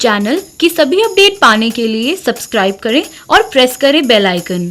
Channel की सभी update पाने के लिए सब्सक्राइब करें और प्रेस करें बेल आइकन।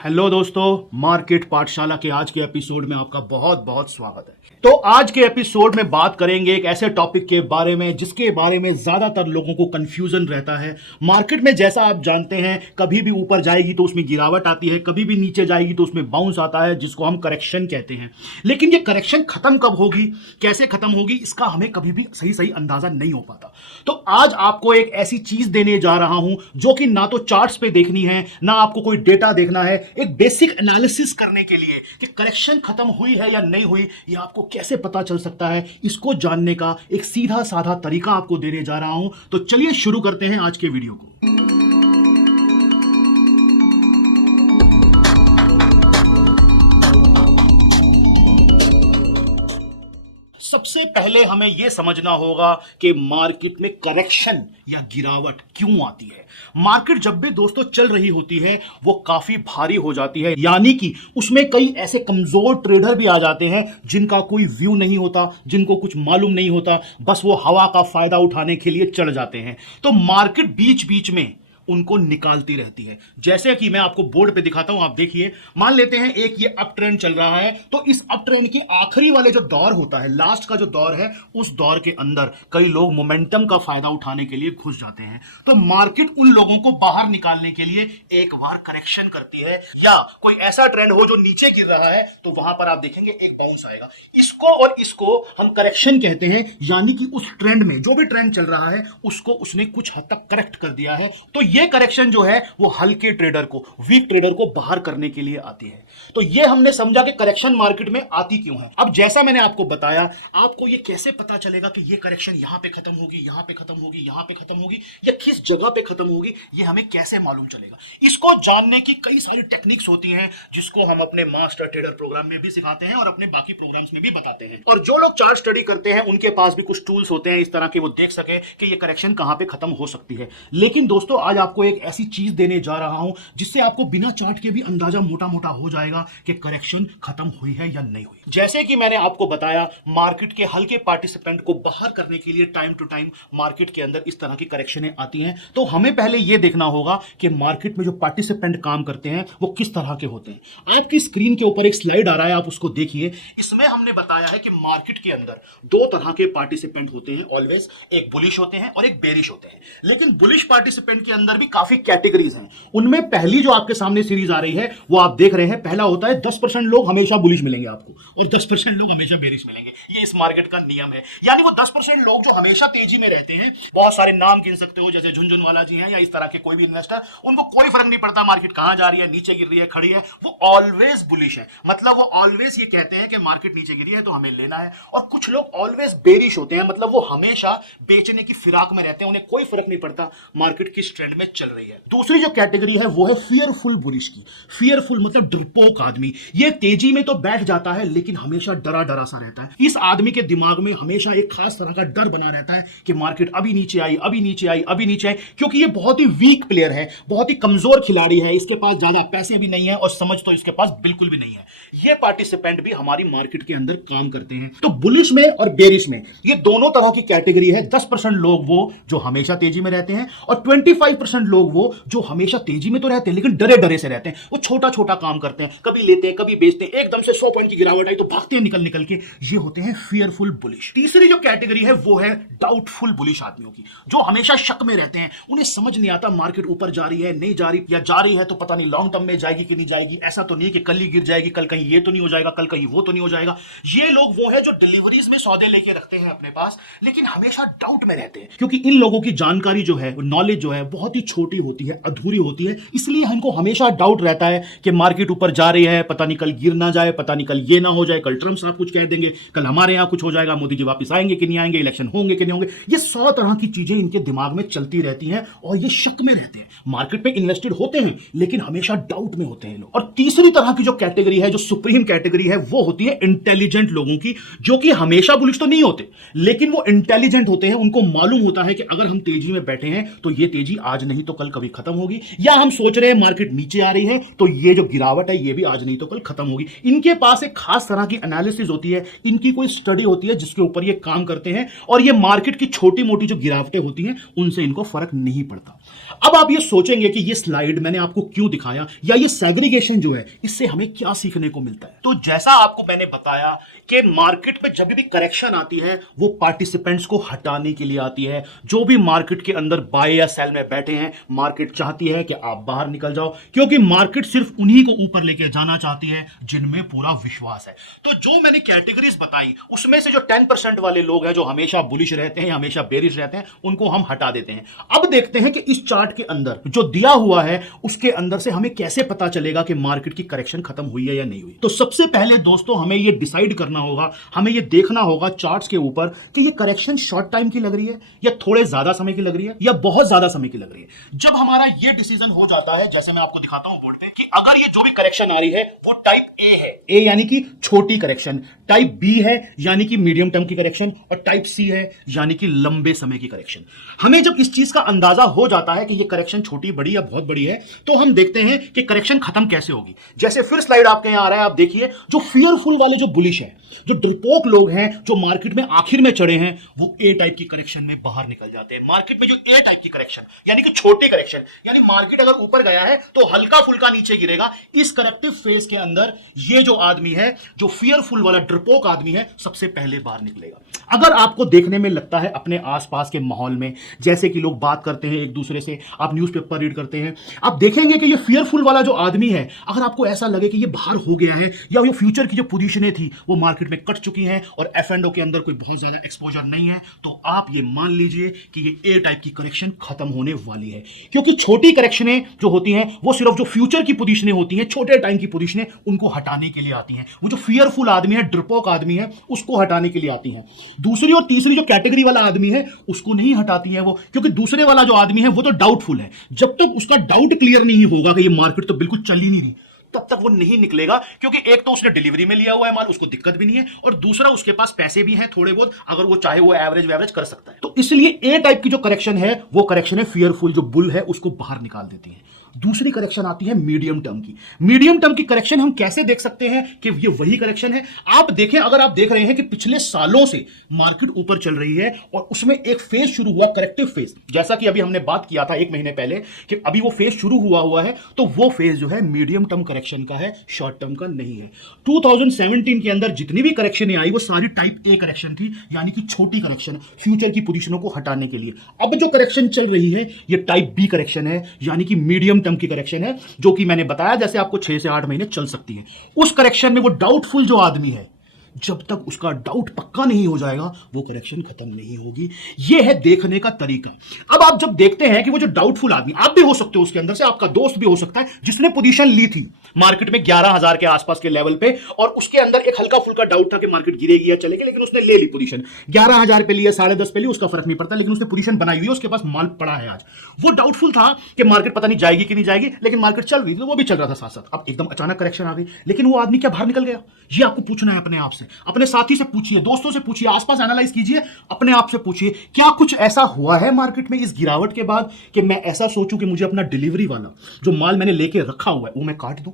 हेलो दोस्तों, मार्केट पाठशाला के आज के एपिसोड में आपका बहुत बहुत स्वागत है। तो आज के एपिसोड में बात करेंगे एक ऐसे टॉपिक के बारे में जिसके बारे में ज्यादातर लोगों को कंफ्यूजन रहता है। मार्केट में जैसा आप जानते हैं, कभी भी ऊपर जाएगी तो उसमें गिरावट आती है, कभी भी नीचे जाएगी तो उसमें बाउंस आता है, जिसको हम करेक्शन कहते हैं। लेकिन ये करेक्शन खत्म कब होगी, कैसे खत्म होगी, इसका हमें कभी भी सही अंदाजा नहीं हो पाता। तो आज आपको एक ऐसी चीज देने जा रहा हूं जो कि ना तो चार्ट्स पे देखनी है, ना आपको कोई डेटा देखना है। एक बेसिक एनालिसिस करने के लिए कि करेक्शन खत्म हुई है या नहीं हुई, ये आपको कैसे पता चल सकता है, इसको जानने का एक सीधा साधा तरीका आपको देने जा रहा हूं। तो चलिए शुरू करते हैं आज के वीडियो को। सबसे पहले हमें यह समझना होगा कि मार्केट में करेक्शन या गिरावट क्यों आती है। मार्केट जब भी दोस्तों चल रही होती है वो काफी भारी हो जाती है, यानी कि उसमें कई ऐसे कमजोर ट्रेडर भी आ जाते हैं जिनका कोई व्यू नहीं होता, जिनको कुछ मालूम नहीं होता, बस वो हवा का फायदा उठाने के लिए चढ़ जाते हैं। तो मार्केट बीच बीच में उनको निकालती रहती है। जैसे कि मैं आपको बोर्ड पे दिखाता हूं, आप देखिए। मान लेते हैं एक ये अप ट्रेंड चल रहा है, तो इस अप ट्रेंड के आखिरी वाले जो दौर होता है, लास्ट का जो दौर है, उस दौर के अंदर कई लोग मोमेंटम का फायदा उठाने के लिए घुस जाते हैं। तो मार्केट उन लोगों को बाहर निकालने के लिए एक बार करेक्शन करती है, या कोई ऐसा ट्रेंड हो जो नीचे गिर रहा है तो वहां पर आप देखेंगे एक बाउंस आएगा। इसको और इसको हम करेक्शन कहते हैं, यानी कि उस ट्रेंड में जो भी ट्रेंड चल रहा है उसको उसने कुछ हद तक करेक्ट कर दिया है। तो ये करेक्शन जो है वो हल्के ट्रेडर को, वीक ट्रेडर को बाहर करने के लिए आती है। तो ये हमने समझा कि करेक्शन मार्केट में आती क्यों है। अब जैसा मैंने आपको बताया, आपको ये कैसे पता चलेगा कि ये करेक्शन यहां पे खत्म होगी, यहां पे खत्म होगी, यहां पे खत्म होगी, या किस जगह पे खत्म होगी, ये हमें कैसे मालूम चलेगा। इसको जानने की कई सारी टेक्निक्स होती हैं जिसको हम अपने मास्टर ट्रेडर प्रोग्राम में भी सिखाते हैं और अपने बाकी प्रोग्राम्स में भी बताते हैं। और जो लोग चार्ट स्टडी करते हैं उनके पास भी कुछ टूल्स होते हैं इस तरह के, वो देख सके कि ये करेक्शन कहां पे खत्म हो सकती है। लेकिन दोस्तों आज आपको एक ऐसी चीज देने जा रहा हूं जिससे आपको बिना चार्ट के भी अंदाजा मोटा मोटा हो जाएगा कि करेक्शन खत्म हुई है या नहीं हुई। जैसे कि मैंने आपको बताया, मार्केट के हल्के पार्टिसिपेंट को बाहर करने के लिए टाइम टू टाइम मार्केट के अंदर इस तरह की करेक्शनें आती हैं। तो हमें पहले यह देखना होगा कि मार्केट में जो पार्टिसिपेंट काम करते हैं वो किस तरह के होते हैं। आपकी स्क्रीन के ऊपर एक स्लाइड आ रहा है, आप उसको देखिए। इसमें हमने बताया है कि मार्केट के अंदर दो तरह के पार्टिसिपेंट होते हैं ऑलवेज, एक बुलिश होते हैं और एक बेरिश होते हैं। लेकिन बुलिश पार्टिसिपेंट के अंदर भी काफी कैटेगरीज हैं। उनमें पहली जो आपके सामने सीरीज आ रही है वो आप देख रहे हैं। पहला होता है 10% लोग हमेशा बुलिश मिलेंगे आपको और 10% लोग हमेशा बेरिश मिलेंगे। ये इस मार्केट का नियम है। यानी वो 10% लोग जो हमेशा तेजी में रहते हैं, बहुत सारे नाम गिन सकते हो जैसे झुनझुनवाला जी हैं या इस तरह के कोई भी इन्वेस्टर, उनको कोई फर्क नहीं पड़ता मार्केट कहां जा रही है, नीचे गिर रही है, खड़ी है, वो ऑलवेज बुलिश है। मतलब वो ऑलवेज ये कहते हैं कि मार्केट नीचे गिरी है तो हमें लेना है। और कुछ लोग ऑलवेज बेरिश होते हैं, मतलब वो हमेशा बेचने की फिराक में रहते हैं, उन्हें कोई फर्क नहीं पड़ता मार्केट किस ट्रेंड में चल रही है। दूसरी जो कैटेगरी है वो है फियरफुल बुलिश की। फियरफुल मतलब डरपोक आदमी। ये तेजी में तो बैठ जाता है लेकिन हमेशा डरा डरा सा रहता है। इस आदमी के दिमाग में हमेशा एक खास तरह का डर बना रहता है कि मार्केट अभी नीचे आई, अभी नीचे आई, अभी नीचे आई, क्योंकि ये बहुत ही वीक प्लेयर है, बहुत ही कमजोर खिलाड़ी है, इसके पास ज्यादा पैसे भी नहीं है और समझ तो इसके पास बिल्कुल भी नहीं है। ये पार्टिसिपेंट भी हमारी मार्केट के अंदर काम करते हैं। तो बुलिश में और बेरिश में ये दोनों तरह की कैटेगरी है। 10% लोग वो जो हमेशा तेजी में रहते हैं और 25% लोग वो जो हमेशा तेजी में तो रहते हैं लेकिन डरे डरे से रहते हैं। वो छोटा छोटा काम करते हैं, कभी लेते हैं, कभी बेचते हैं, एकदम से 100 पॉइंट की गिरावट आई तो भागते हैं निकल निकल के। ये होते हैं फियरफुल बुलिश। तीसरी जो कैटेगरी है वो है डाउटफुल बुलिश आदमियों की, जो हमेशा शक में रहते हैं। उन्हें समझ नहीं आता मार्केट ऊपर जा रही है, नहीं जा रही, या जा रही है तो पता नहीं लॉन्ग टर्म में जाएगी कि नहीं जाएगी। ऐसा तो नहीं कि कल ही गिर जाएगी, कल कहीं ये तो नहीं हो जाएगा, कल कहीं वो तो नहीं हो जाएगा। ये लोग वो है जो डिलीवरीज में सौदे लेके रखते हैं अपने पास, लेकिन हमेशा डाउट में रहते हैं, क्योंकि इन लोगों की जानकारी जो है, नॉलेज जो है, बहुत ही छोटी होती है, अधूरी होती है। इसलिए हमको हमेशा डाउट रहता है कि मार्केट ऊपर जा रही है, पता नहीं कल गिर ना जाए, पता नहीं कल ये ना हो जाए, कल ट्रम्प साहब कुछ कह देंगे, कल हमारे यहां कुछ हो जाएगा, मोदी जी वापस आएंगे कि नहीं आएंगे, इलेक्शन होंगे कि नहीं होंगे। ये 100 तरह की चीजें इनके दिमाग में चलती रहती हैं और ये शक में रहते हैं। मार्केट में इन्वेस्टेड होते हैं लेकिन हमेशा डाउट में होते हैं लोग। और तीसरी तरह की जो कैटेगरी है, जो सुप्रीम कैटेगरी है, वो होती है इंटेलिजेंट लोगों की, जो कि हमेशा बुलिश तो नहीं होते लेकिन वो इंटेलिजेंट होते हैं। उनको मालूम होता है कि अगर हम तेजी में बैठे हैं तो ये तेजी आज नहीं तो कल कभी खत्म होगी, या हम सोच रहे हैं मार्केट नीचे आ रही है तो ये जो गिरावट है ये ये भी आज नहीं तो कल खत्म होगी। इनके पास एक खास तरह की एनालिसिस होती है, इनकी कोई स्टडी होती है जिसके ऊपर ये काम करते हैं, और ये मार्केट की छोटी मोटी जो गिरावटें होती हैं उनसे इनको फर्क नहीं पड़ता। अब आप ये सोचेंगे कि ये स्लाइड मैंने आपको क्यों दिखाया, या ये सेग्रीगेशन जो है इससे हमें क्या सीखने को मिलता है। तो जैसा आपको मैंने बताया कि मार्केट में जब भी करेक्शन आती है वो पार्टिसिपेंट्स को हटाने के लिए आती है। जो भी मार्केट के अंदर बाय या सेल में बैठे हैं, मार्केट चाहती है कि आप बाहर निकल जाओ, क्योंकि मार्केट सिर्फ उन्हीं को ऊपर लेके जाना चाहती है जिनमें पूरा विश्वास है। तो जो मैंने कैटेगरीज बताई उसमें से जो 10% वाले लोग हैं जो हमेशा बुलिश रहते हैं, हमेशा बेरिश रहते हैं, उनको हम हटा देते हैं। अब देखते हैं कि इस चार्ट के अंदर जो दिया हुआ है उसके अंदर से हमें कैसे पता चलेगा कि मार्केट की करेक्शन खत्म हुई है या नहीं हुई। तो सबसे पहले दोस्तों हमें यह डिसाइड करना होगा, हमें यह देखना होगा चार्ट्स के ऊपर कि ये करेक्शन शॉर्ट टाइम की लग रही है या थोड़े ज्यादा समय की लग रही है या बहुत ज्यादा समय की लग रही है। जब हमारा ये डिसीजन हो जाता है, जैसे मैं आपको दिखाता हूं बोर्ड पे, कि अगर ये जो भी करेक्शन आ रही है वो टाइप ए है, ए यानी कि छोटी करेक्शन, टाइप बी है यानी कि मीडियम टर्म की करेक्शन, और टाइप सी है यानी कि लंबे समय की करेक्शन। हमें जब इस चीज का अंदाजा हो जाता है कि ये करेक्शन छोटी बड़ी या बहुत बड़ी है, तो हम देखते हैं कि करेक्शन खत्म कैसे होगी। जैसे फिर स्लाइड आपके यहां आ रहा है, आप देखिए जो फियरफुल वाले जो बुलिश है, जो डरपोक लोग हैं, जो मार्केट में आखिर में चढ़े हैं, वो ए टाइप की करेक्शन में बाहर निकल जाते हैं। मार्केट में जो ए टाइप की करेक्शन यानी कि छोटे करेक्शन, यानी मार्केट अगर ऊपर गया है तो हल्का फुल्का नीचे गिरेगा, इस करेक्टिव फेज के अंदर ये जो आदमी है, जो फियरफुल वाला डरपोक आदमी है, सबसे पहले बाहर निकलेगा। अगर आपको देखने में लगता है अपने आसपास के माहौल में, जैसे कि लोग बात करते हैं एक दूसरे से, आप न्यूज़पेपर रीड करते हैं, आप देखेंगे कि ये फियरफुल वाला जो आदमी है, अगर आपको ऐसा लगे कि ये बाहर हो गया है या ये फ्यूचर की जो पोजीशनें थी वो मार्केट में कट चुकी हैं और F&O के अंदर कोई बहुत ज्यादा एक्सपोजर नहीं है, तो आप ये मान लीजिए कि ये ए टाइप की करेक्शन खत्म होने वाली है। क्योंकि छोटी करेक्शनें जो होती हैं वो सिर्फ जो फ्यूचर की पोजीशनें होती हैं, छोटे टाइम की पोजीशनें, उनको हटाने के लिए आती हैं। वो जो फियरफुल आदमी है, डरपोक आदमी है, उसको हटाने के लिए आती हैं। दूसरी और तीसरी जो कैटेगरी वाला आदमी है उसको नहीं हटाती है वो, क्योंकि दूसरे वाला जो आदमी है वो तो डाउटफुल है। जब तक उसका डाउट क्लियर नहीं होगा कि ये मार्केट तो बिल्कुल चल ही नहीं रही, तब तक वो नहीं निकलेगा। क्योंकि एक तो उसने डिलीवरी में लिया हुआ है माल, उसको दिक्कत भी नहीं है, और दूसरा उसके पास पैसे भी हैं थोड़े बहुत, अगर वो चाहे वो एवरेज कर सकता है। तो इसलिए ए टाइप की जो करेक्शन है वो करेक्शन है फियरफुल, जो बुल है उसको बाहर निकाल देती है। दूसरी करेक्शन आती है मीडियम टर्म की। मीडियम टर्म की करेक्शन हम कैसे देख सकते हैं कि ये वही करेक्शन है। आप देखें, अगर आप देख रहे हैं कि पिछले सालों से मार्केट ऊपर चल रही है और उसमें एक फेज शुरू हुआ, करेक्टिव फेज, जैसा कि अभी हमने बात किया था 1 महीने पहले कि अभी वो फेज शुरू हुआ है, तो वो फेज जो है मीडियम टर्म करेक्शन का है, शॉर्ट टर्म का नहीं है। 2017 के अंदर जितनी भी करेक्शन आई वो सारी टाइप ए करेक्शन थी, यानी कि छोटी करेक्शन, फ्यूचर की पोजीशनों को हटाने के लिए। अब जो करेक्शन चल रही है ये टाइप बी करेक्शन है, यानी कि मीडियम टर्म की करेक्शन है, जो कि मैंने बताया जैसे आपको 6 से 8 महीने चल सकती है। उस करेक्शन में वो डाउटफुल जो आदमी है, जब तक उसका डाउट पक्का नहीं हो जाएगा वो करेक्शन खत्म नहीं होगी। यह है देखने का तरीका। अब आप जब देखते हैं कि वो जो डाउटफुल आदमी, आप भी हो सकते हो उसके अंदर से, आपका दोस्त भी हो सकता है जिसने पोजीशन ली थी मार्केट में 11,000 के आसपास के लेवल पे, और उसके अंदर एक हल्का फुल्का डाउट था कि मार्केट गिरेगी या चलेगी, लेकिन उसने ले ली पोजीशन, 11,000 पे लिया, 10.5 पे ली, उसका फर्क नहीं पड़ता, लेकिन उसने पोजीशन बनाई हुई है, उसके पास माल पड़ा है। आज वो डाउटफुल था कि मार्केट पता नहीं जाएगी कि नहीं जाएगी, लेकिन मार्केट चल रही थी तो वो भी चल रहा था साथ साथ। अब एकदम अचानक करेक्शन आ गई, लेकिन वो आदमी क्या बाहर निकल गया? ये आपको पूछना है अपने आप से, अपने साथी से पूछिए, दोस्तों से पूछिए, आसपास एनालाइज कीजिए, अपने आप से पूछिए, क्या कुछ ऐसा हुआ है मार्केट में इस गिरावट के बाद कि मैं ऐसा सोचूं कि मुझे अपना डिलीवरी वाला जो माल मैंने लेके रखा हुआ है वो मैं काट दूं?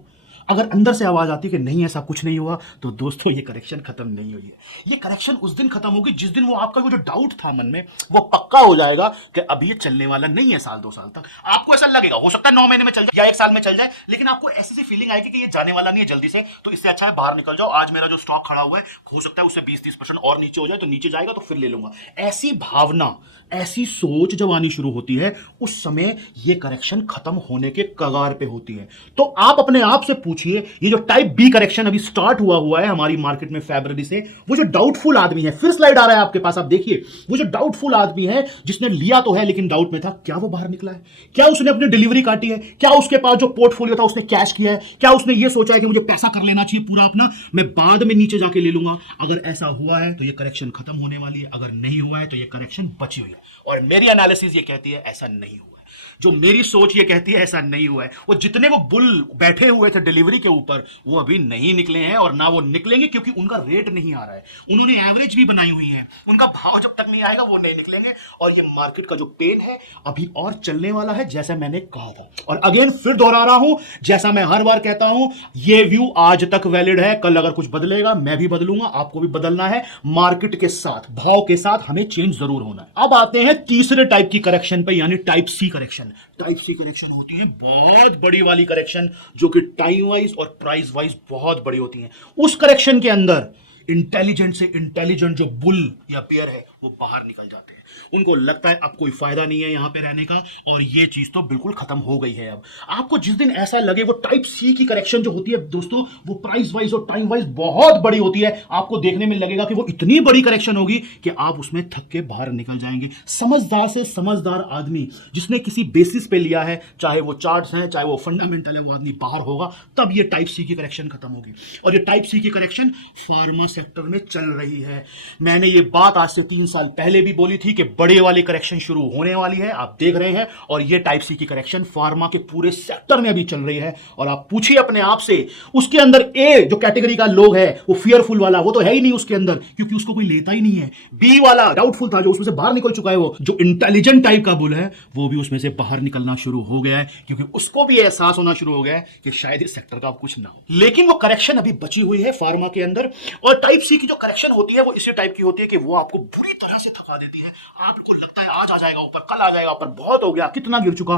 अगर अंदर से आवाज आती है कि नहीं ऐसा कुछ नहीं हुआ, तो दोस्तों ये करेक्शन खत्म नहीं हुई है। ये करेक्शन उस दिन खत्म होगी जिस दिन वो आपका वो जो डाउट था मन में वो पक्का हो जाएगा कि अब ये चलने वाला नहीं है साल 2 साल तक। आपको ऐसा लगेगा, हो सकता है 9 महीने में चल जाए या 1 साल में चल जाए, लेकिन आपको ऐसी सी फीलिंग आएगी कि ये जाने वाला नहीं है जल्दी से, तो इससे अच्छा है बाहर निकल जाओ। आज मेरा जो स्टॉक खड़ा हुआ है हो सकता है उससे 20-30% और नीचे हो जाए, तो नीचे जाएगा तो फिर ले लूंगा। ऐसी भावना, ऐसी सोच जब आनी शुरू होती है उस समय ये करेक्शन खत्म होने के कगार पे होती है। तो आप अपने आप से पूछिए, ये जो टाइप बी करेक्शन अभी स्टार्ट हुआ है हमारी मार्केट में फरवरी से, वो जो डाउटफुल आदमी है, फिर स्लाइड आ रहा है आपके पास, आप देखिए, वो जो डाउटफुल आदमी है जिसने लिया तो है लेकिन डाउट में था, क्या वो बाहर निकला है? क्या उसने अपनी डिलीवरी काटी है? क्या उसके पास जो पोर्टफोलियो था उसने कैश किया है? क्या उसने ये सोचा है कि मुझे पैसा कर लेना चाहिए पूरा अपना, मैं बाद में नीचे जाके ले लूंगा? अगर ऐसा हुआ है तो ये करेक्शन खत्म होने वाली है, अगर नहीं हुआ है तो ये करेक्शन बची हुई है। और मेरी एनालिसिस ये कहती है ऐसा नहीं हुआ। जो मेरी सोच ये कहती है ऐसा नहीं हुआ है। वो जितने वो बुल बैठे हुए थे डिलीवरी के ऊपर वो अभी नहीं निकले हैं और ना वो निकलेंगे, क्योंकि उनका रेट नहीं आ रहा है। उन्होंने एवरेज भी बनाई हुई है, उनका भाव जब तक नहीं आएगा वो नहीं निकलेंगे। और ये मार्केट का जो पेन है अभी और चलने वाला है, जैसा मैंने कहा था। और अगेन फिर दोहरा रहा हूं, जैसा मैं हर बार कहता हूं, ये व्यू आज तक वैलिड है। कल अगर कुछ बदलेगा मैं भी बदलूंगा, आपको भी बदलना है। मार्केट के साथ, भाव के साथ हमें चेंज जरूर होना है। अब आते हैं तीसरे टाइप की करेक्शन पे, यानी type C correction. Type C correction होती है बहुत बड़ी वाली करेक्शन, जो कि टाइम वाइज और प्राइस वाइज बहुत बड़ी होती है। उस करेक्शन के अंदर इंटेलिजेंट से इंटेलिजेंट जो बुल या बेयर है वो बाहर निकल जाते हैं। उनको लगता है अब कोई फायदा नहीं है यहां पे रहने का, और ये चीज तो बिल्कुल खत्म हो गई है। अब आपको जिस दिन ऐसा लगे, वो टाइप सी की करेक्शन जो होती है दोस्तों, वो प्राइस वाइज और टाइम वाइज बहुत बड़ी होती है। आपको देखने में लगेगा कि वो इतनी बड़ी करेक्शन होगी कि आप उसमें थक के बाहर निकल जाएंगे। समझदार से समझदार आदमी जिसने किसी बेसिस पे लिया है, चाहे वो चार्ट्स हैं चाहे वो फंडामेंटल है, वो आदमी बाहर होगा, तब ये टाइप सी की करेक्शन खत्म होगी। और ये टाइप सी की करेक्शन फार्मा सेक्टर में चल रही है। मैंने ये बात आज से 3 साल पहले भी बोली थी कि बड़े वाली करेक्शन शुरू होने वाली है, आप देख रहे हैं। और ये टाइप सी की करेक्शन फार्मा के पूरे सेक्टर में अभी चल रही है। और आप पूछिए अपने आप से, उसके अंदर ए जो कैटेगरी का लोग है, वो फियरफुल वाला वो तो है ही नहीं उसके अंदर, क्योंकि उसको कोई लेता ही नहीं है। बी वाला डाउटफुल था, जो उसमें से बाहर निकल चुका है। वो जो इंटेलिजेंट टाइप का बुल है वो भी उसमें से बाहर निकलना शुरू हो गया है, क्योंकि उसको भी एहसास होना शुरू हो गया है कि शायद इस सेक्टर का कुछ ना हो। लेकिन वो करेक्शन अभी बची हुई है फार्मा के अंदर। और टाइप सी की जो करेक्शन होती है वो इसी टाइप की होती है कि वो आपको बुरी तरह से थका देती है। आपको लगता है आज आ जाएगा ऊपर, कल आ जाएगा ऊपर, बहुत हो गया, कितना गिर चुका।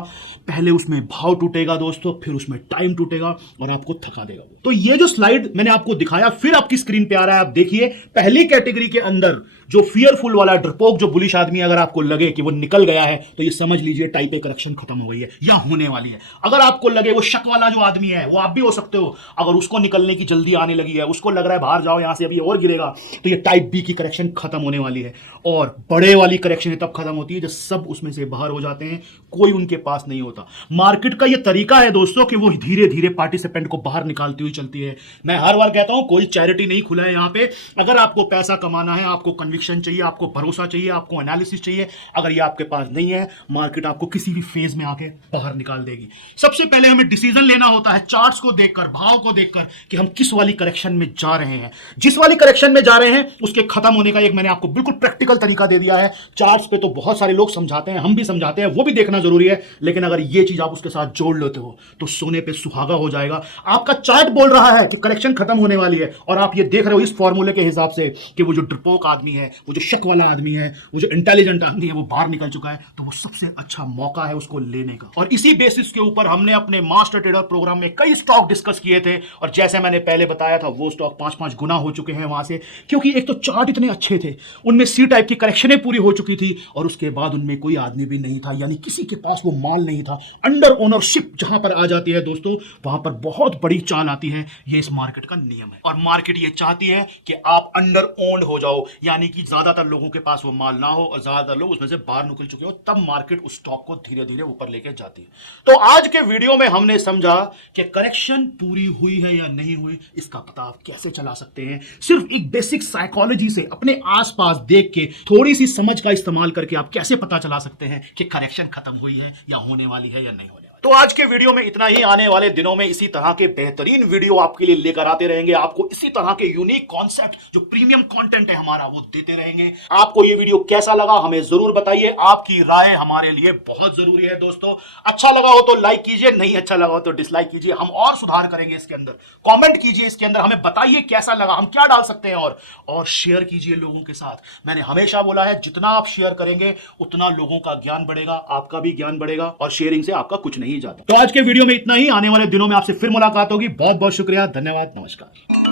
पहले उसमें भाव टूटेगा दोस्तों, फिर उसमें टाइम टूटेगा और आपको थका देगा। तो ये जो स्लाइड मैंने आपको दिखाया फिर आपकी स्क्रीन पे आ रहा है, आप देखिए। पहली कैटेगरी के अंदर जो फियरफुल वाला डरपोक जो बुलिश आदमी, अगर आपको लगे कि वो निकल गया है तो ये समझ लीजिए टाइप ए करेक्शन खत्म हो गई है या होने वाली है। अगर आपको लगे वो शक वाला जो आदमी है, वो आप भी हो सकते हो, अगर उसको निकलने की जल्दी आने लगी है, उसको लग रहा है बाहर जाओ यहां से अभी और गिरेगा, तो ये टाइप बी की करेक्शन खत्म होने वाली है। और बड़े वाली करेक्शन तब खत्म होती है जब सब उसमें से बाहर हो जाते हैं, कोई उनके पास नहीं होता। मार्केट का ये तरीका है दोस्तों कि वो धीरे धीरे पार्टिसिपेंट को बाहर निकालती हुई चलती है। मैं हर बार कहता हूं कोई चैरिटी नहीं खुला है यहां पे। अगर आपको पैसा कमाना है, आपको कन्विक्शन चाहिए, आपको भरोसा चाहिए, आपको एनालिसिस चाहिए, अगर ये आपके पास नहीं है, मार्केट आपको किसी भी फेज में आके बाहर निकाल देगी। सबसे पहले हमें डिसीजन लेना होता है चार्ट्स को देखकर, भाव को देखकर, कि हम किस वाली करेक्शन में जा रहे हैं। जिस वाली करेक्शन में जा रहे हैं उसके खत्म होने का एक मैंने आपको बिल्कुल प्रैक्टिकल तरीका दे दिया है। चार्ट्स पे तो बहुत सारे लोग समझाते हैं, हम भी समझाते हैं, वो भी देखना जरूरी है, लेकिन अगर ये चीज आप उसके साथ जोड़ लेते हो तो सोने पे सुहागा हो जाएगा। आपका चार्ट बोल रहा है कि करेक्शन खत्म होने वाली है, और आप ये देख रहे हो इस फॉर्मूले के हिसाब से कि वो जो डरपोक आदमी है, वो जो शक वाला आदमी है, वो जो इंटेलिजेंट आदमी है, वो बाहर निकल चुका है, तो वो सबसे अच्छा मौका है उसको लेने का। और इसी बेसिस के ऊपर हमने अपने मास्टर ट्रेडर प्रोग्राम में कई स्टॉक डिस्कस किए थे, और जैसे मैंने पहले बताया था वो स्टॉक 5-5 गुना हो चुके हैं वहां से, क्योंकि एक तो चार्ट इतने अच्छे थे, उनमें सी टाइप की करेक्शनें पूरी हो चुकी थी, और उसके बाद उनमें कोई आदमी भी नहीं था, यानी किसी के पास वो माल नहीं था। अंडर ओनरशिप जहां पर आ जाती है दोस्तों, वहां पर बहुत बड़ी चाल आती है। ये इस मार्केट का नियम है, और मार्केट ये चाहती है कि आप अंडर ओन्ड हो जाओ, यानी कि ज्यादातर लोगों के पास वो माल ना हो और ज्यादातर लोग उसमें से बाहर निकल चुके हो, तब मार्केट उस स्टॉक को धीरे धीरे ऊपर लेके जाती है। तो आज के वीडियो में हमने समझा कि करेक्शन पूरी हुई है या नहीं हुई, इसका पता आप कैसे चला सकते हैं। सिर्फ एक बेसिक साइकोलॉजी से अपने आसपास देख के, थोड़ी सी समझ का इस्तेमाल करके आप कैसे पता चला सकते हैं कि करेक्शन खत्म हुई है या होने वाली है या नहीं होने वाली। तो आज के वीडियो में इतना ही। आने वाले दिनों में इसी तरह के बेहतरीन वीडियो आपके लिए लेकर आते रहेंगे, आपको इसी तरह के यूनिक कॉन्सेप्ट जो प्रीमियम कंटेंट है हमारा वो देते रहेंगे। आपको ये वीडियो कैसा लगा हमें जरूर बताइए, आपकी राय हमारे लिए बहुत जरूरी है दोस्तों। अच्छा लगा हो तो लाइक कीजिए, नहीं अच्छा लगा हो तो डिसलाइक कीजिए, हम और सुधार करेंगे इसके अंदर। कमेंट कीजिए इसके अंदर, हमें बताइए कैसा लगा, हम क्या डाल सकते हैं, और शेयर कीजिए लोगों के साथ। मैंने हमेशा बोला है जितना आप शेयर करेंगे उतना लोगों का ज्ञान बढ़ेगा, आपका भी ज्ञान बढ़ेगा, और शेयरिंग से आपका कुछ नहीं जाता। तो आज के वीडियो में इतना ही। आने वाले दिनों में आपसे फिर मुलाकात होगी। बहुत बहुत शुक्रिया, धन्यवाद, नमस्कार।